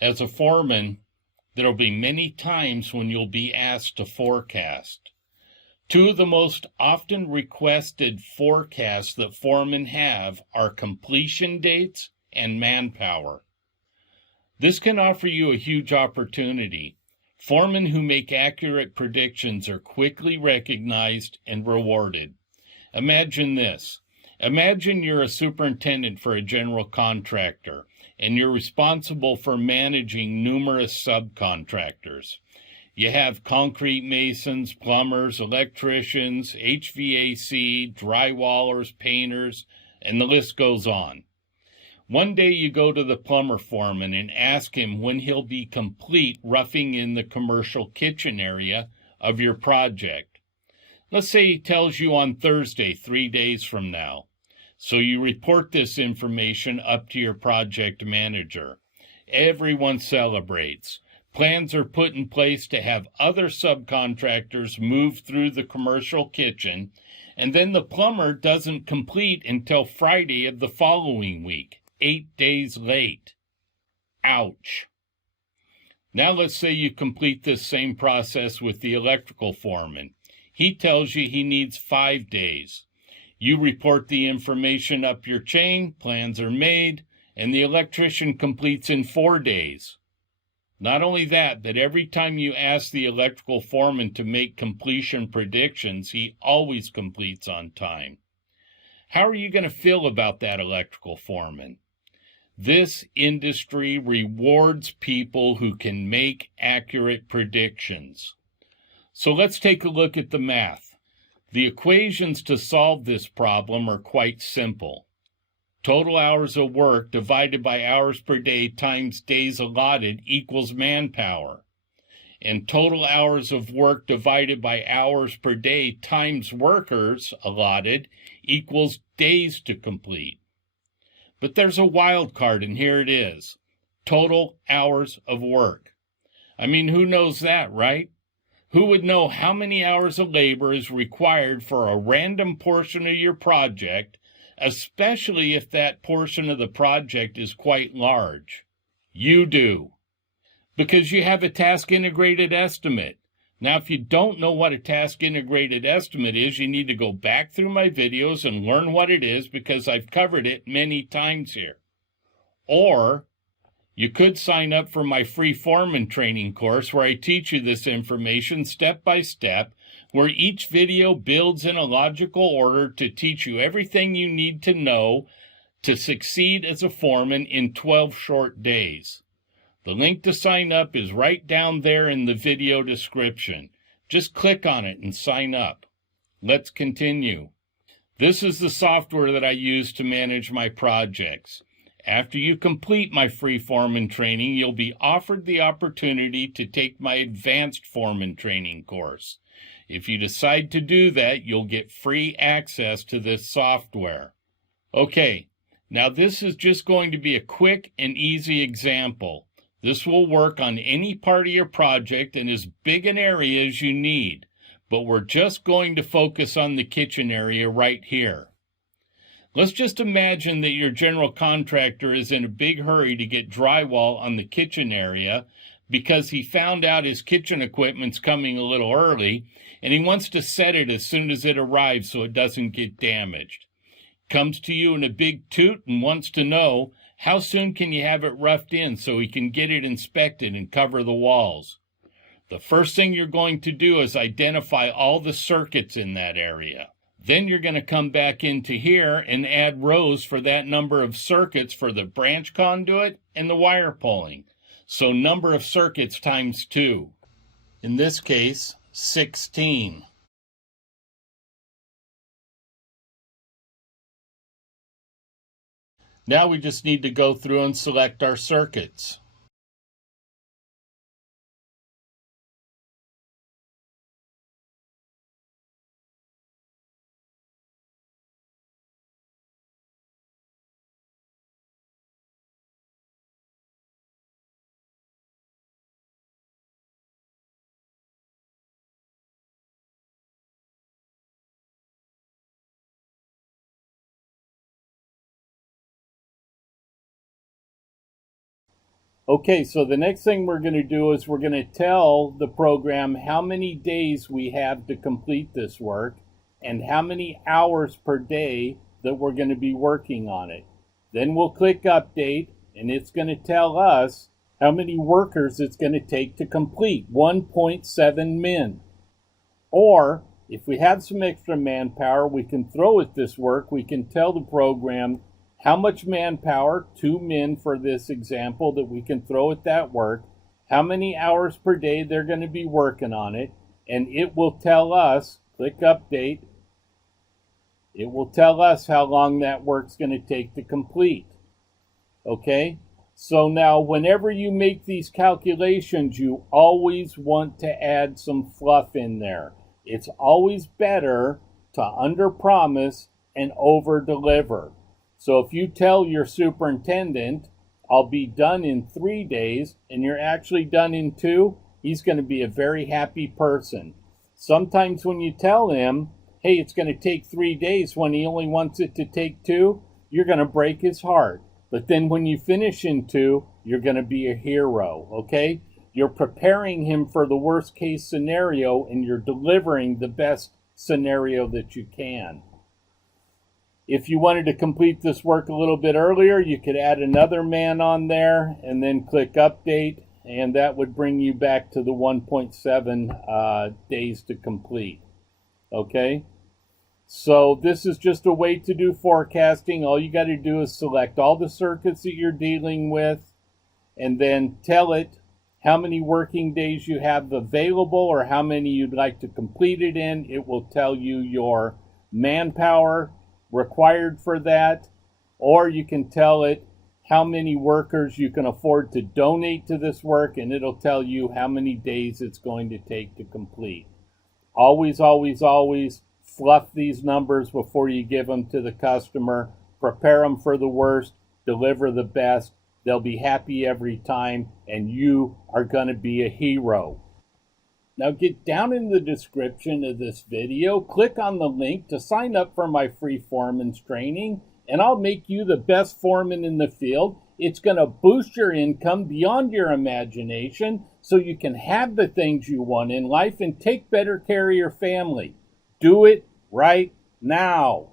As a foreman, there'll be many times when you'll be asked to forecast. Two of the most often requested forecasts that foremen have are completion dates and manpower. This can offer you a huge opportunity. Foremen who make accurate predictions are quickly recognized and rewarded. Imagine this. Imagine you're a superintendent for a general contractor, and you're responsible for managing numerous subcontractors. You have concrete masons, plumbers, electricians, HVAC, drywallers, painters, and the list goes on. One day you go to the plumber foreman and ask him when he'll be complete roughing in the commercial kitchen area of your project. Let's say he tells you on Thursday, 3 days from now. So you report this information up to your project manager. Everyone celebrates. Plans are put in place to have other subcontractors move through the commercial kitchen, and then the plumber doesn't complete until Friday of the following week, 8 days late. Ouch. Now let's say you complete this same process with the electrical foreman. He tells you he needs 5 days. You report the information up your chain, plans are made, and the electrician completes in 4 days. Not only that, but every time you ask the electrical foreman to make completion predictions, he always completes on time. How are you going to feel about that electrical foreman? This industry rewards people who can make accurate predictions. So let's take a look at the math. The equations to solve this problem are quite simple. Total hours of work divided by hours per day times days allotted equals manpower. And total hours of work divided by hours per day times workers allotted equals days to complete. But there's a wild card, and here it is. Total hours of work. I mean, who knows that, right? Who would know how many hours of labor is required for a random portion of your project, especially if that portion of the project is quite large? You do, because you have a task integrated estimate. Now, if you don't know what a task integrated estimate is, you need to go back through my videos and learn what it is, because I've covered it many times here. Or you could sign up for my free Foreman training course where I teach you this information step by step, where each video builds in a logical order to teach you everything you need to know to succeed as a foreman in 12 short days. The link to sign up is right down there in the video description. Just click on it and sign up. Let's continue. This is the software that I use to manage my projects. After you complete my free foreman training, you'll be offered the opportunity to take my advanced foreman training course. If you decide to do that, you'll get free access to this software. Okay, now this is just going to be a quick and easy example. This will work on any part of your project and as big an area as you need, but we're just going to focus on the kitchen area right here. Let's just imagine that your general contractor is in a big hurry to get drywall on the kitchen area because he found out his kitchen equipment's coming a little early and he wants to set it as soon as it arrives so it doesn't get damaged. Comes to you in a big toot and wants to know how soon can you have it roughed in so he can get it inspected and cover the walls. The first thing you're going to do is identify all the circuits in that area. Then you're going to come back into here and add rows for that number of circuits for the branch conduit and the wire pulling. So number of circuits times 2. In this case, 16. Now we just need to go through and select our circuits. Okay, so the next thing we're going to do is we're going to tell the program how many days we have to complete this work and how many hours per day that we're going to be working on it. Then we'll click update, and it's going to tell us how many workers it's going to take to complete, 1.7 men. Or if we have some extra manpower, we can throw at this work. We can tell the program how much manpower, 2 men for this example, that we can throw at that work, how many hours per day they're going to be working on it, and it will tell us, click update, it will tell us how long that work's going to take to complete. Okay? So now whenever you make these calculations, you always want to add some fluff in there. It's always better to under-promise and over-deliver. So if you tell your superintendent, I'll be done in 3 days, and you're actually done in 2, he's going to be a very happy person. Sometimes when you tell him, hey, it's going to take 3 days when he only wants it to take 2, you're going to break his heart. But then when you finish in 2, you're going to be a hero, okay? You're preparing him for the worst case scenario, and you're delivering the best scenario that you can. If you wanted to complete this work a little bit earlier, you could add another man on there and then click update, and that would bring you back to the 1.7 days to complete. Okay? So this is just a way to do forecasting. All you got to do is select all the circuits that you're dealing with and then tell it how many working days you have available or how many you'd like to complete it in. It will tell you your manpower required for that, or you can tell it how many workers you can afford to donate to this work, and it'll tell you how many days it's going to take to complete. Always, always, always fluff these numbers before you give them to the customer. Prepare them for the worst, deliver the best. They'll be happy every time, and you are going to be a hero. Now get down in the description of this video, click on the link to sign up for my free foreman's training, and I'll make you the best foreman in the field. It's going to boost your income beyond your imagination so you can have the things you want in life and take better care of your family. Do it right now.